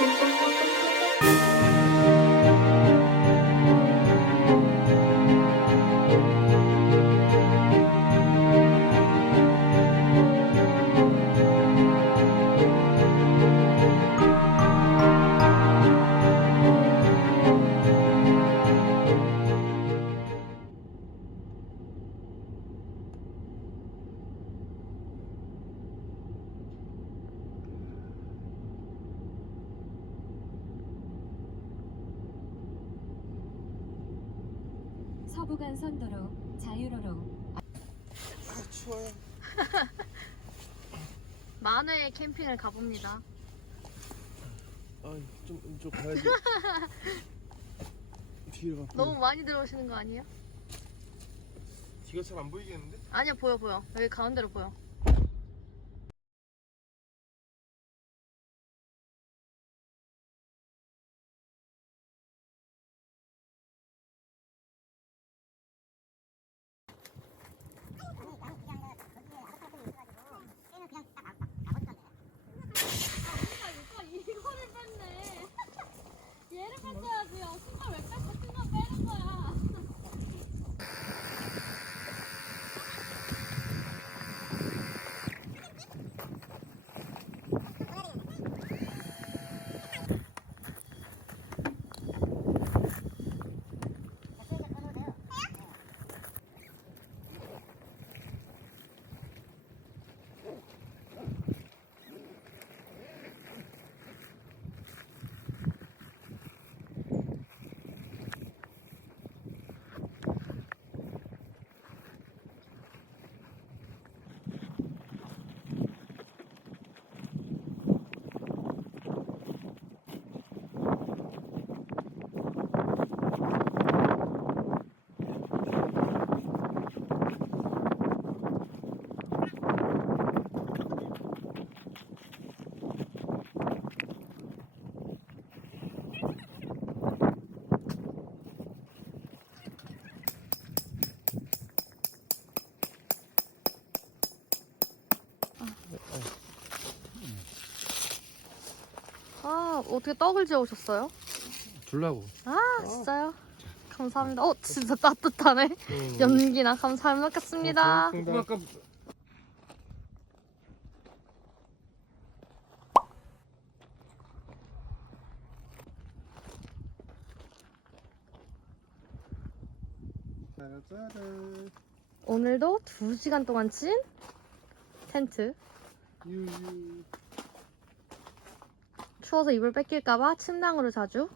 Música 서부간선도로 자유로로 아 추워요. 만회의 캠핑을 가봅니다. 아좀 이쪽 가야지. 뒤로 가. 너무 많이 들어오시는 거 아니에요? 뒤가 잘 안 보이겠는데? 아니요 보여 보여. 여기 가운데로 보여. 어떻게 떡을 지어 오셨어요? 둘라고. 아 진짜요? 감사합니다. 어 진짜 따뜻하네. 연기나 감사 잘 먹겠습니다. 그럼 아까 짜라짜란 오늘도 2시간 동안 친 텐트. 유유 추워서 이불 뺏길까봐 침낭으로 자주.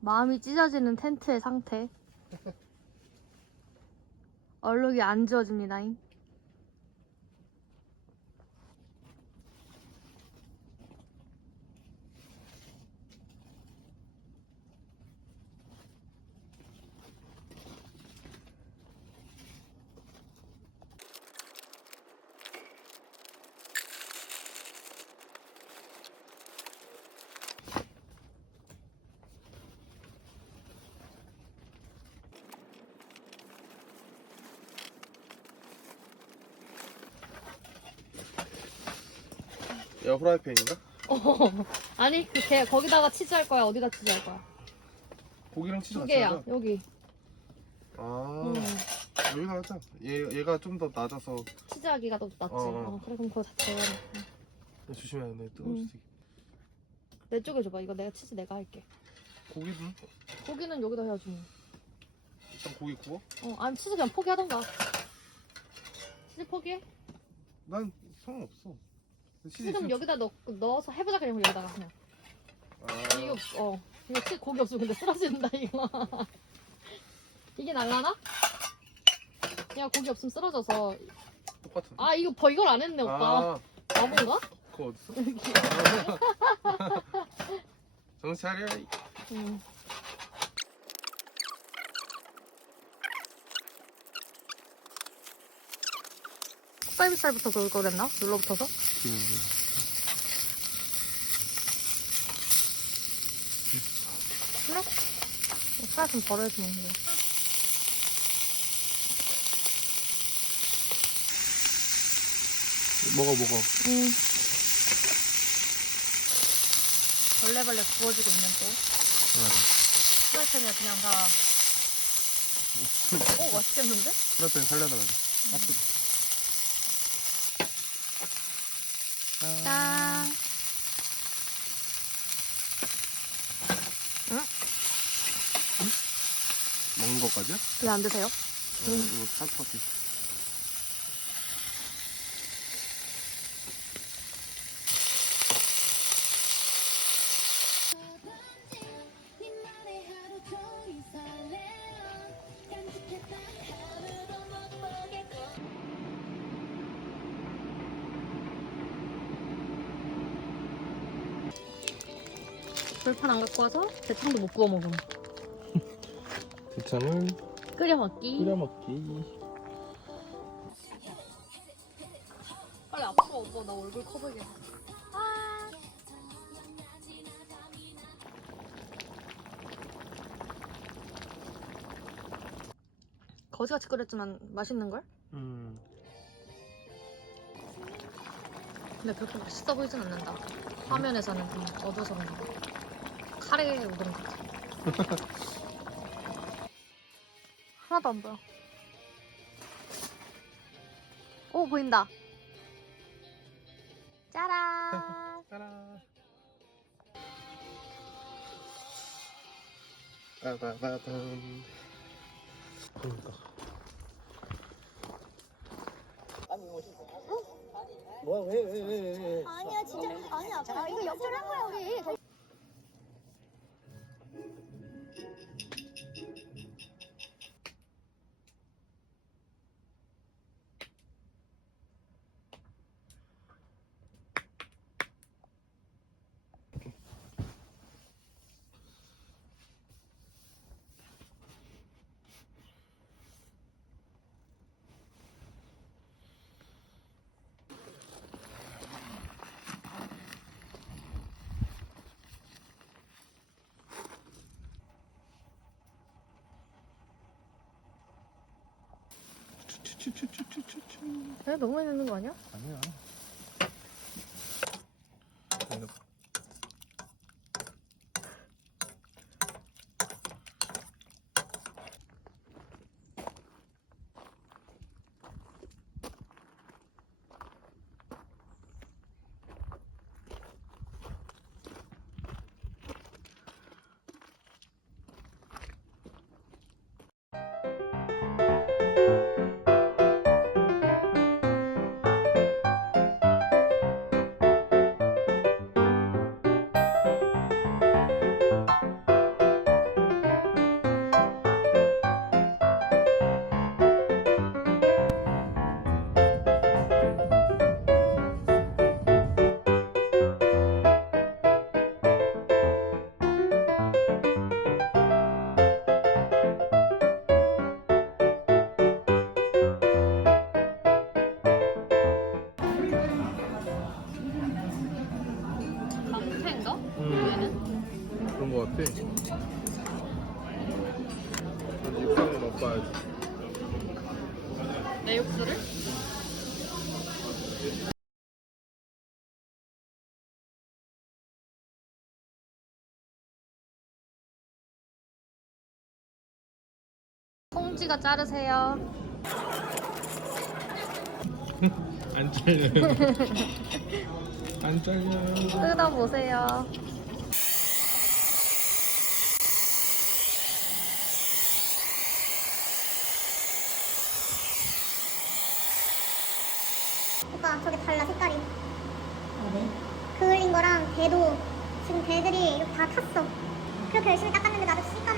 마음이 찢어지는 텐트의 상태. 얼룩이 안 지워집니다잉. 야 프라이팬인가? 어, 아니 그 개, 거기다가 치즈 할 거야 어디다 치즈 할 거야 고기랑 치즈 두 같이 개야 하자 여기 아 음, 여기다 하자 얘, 얘가 좀 더 낮아서 치즈 하기가 더 낫지 어. 어, 그래 그럼 그거 다 응. 조심해야 돼 뜨거울 음. 수도 있 내 쪽에 줘봐 이거 내가 치즈 내가 할게 고기는 고기는 여기다 해야지 뭐. 일단 고기 구워? 어 아니 치즈 그냥 포기하던가 치즈 포기해? 난 상관없어 그럼 여기다 넣, 넣어서 해보자 그냥 여기다가 그냥 아, 이거 어. 이거 치 고기 없으면 근데 쓰러진다 이거. 이게 날라나? 야 고기 없으면 쓰러져서. 똑같은 아 이거 버 이걸 안 했네 오빠. 아. 바본가? 그거 어딨어? 정신 차려 음. 닭갈비살부터 그걸 거랬나? 눌러붙어서? 그래? 살 좀 버려야지 뭐 이거. 먹어 먹어. 음. 벌레벌레 구워지고 있는 또 맞아. 프라이팬에 그냥 다. 오 맛있겠는데? 프라이팬 살려다 가자. 깍 짠. 먹는 것까지야? 왜 안 드세요? 어, 이거 살 것 같아. 불판 안 갖고 와서 대창도 못 구워 먹음. 대창을 끓여 먹기. 먹기. 빨리 앞으로 오빠 나 얼굴 커 보이게. 아. 거지같이 끓였지만 맛있는 걸? 음. 근데 그렇게 맛있어 보이진 않는다. 화면에서는 좀 어두워서 그런가. 카레 우동 같아. 하나도 안 보여. 오 보인다. 짜란. 따라. 빠바바밤. 그러니까. 뭐야 왜 왜 왜 왜 왜? 아니야 진짜 아니야 아빠 이거 역전한 거야 우리 에 너무 많이 넣는 거 아니야? 아니야. 그런 거 같아. 육상을 맛봐야지. 내 육수를? 콩지가 자르세요. 안 잘려. 안 잘려. 뜯어보세요. 오빠 저게 달라 색깔이. 그을린 거랑 배도 지금 배들이 이렇게 다 탔어. 그렇게 열심히 닦았는데 나도 씻까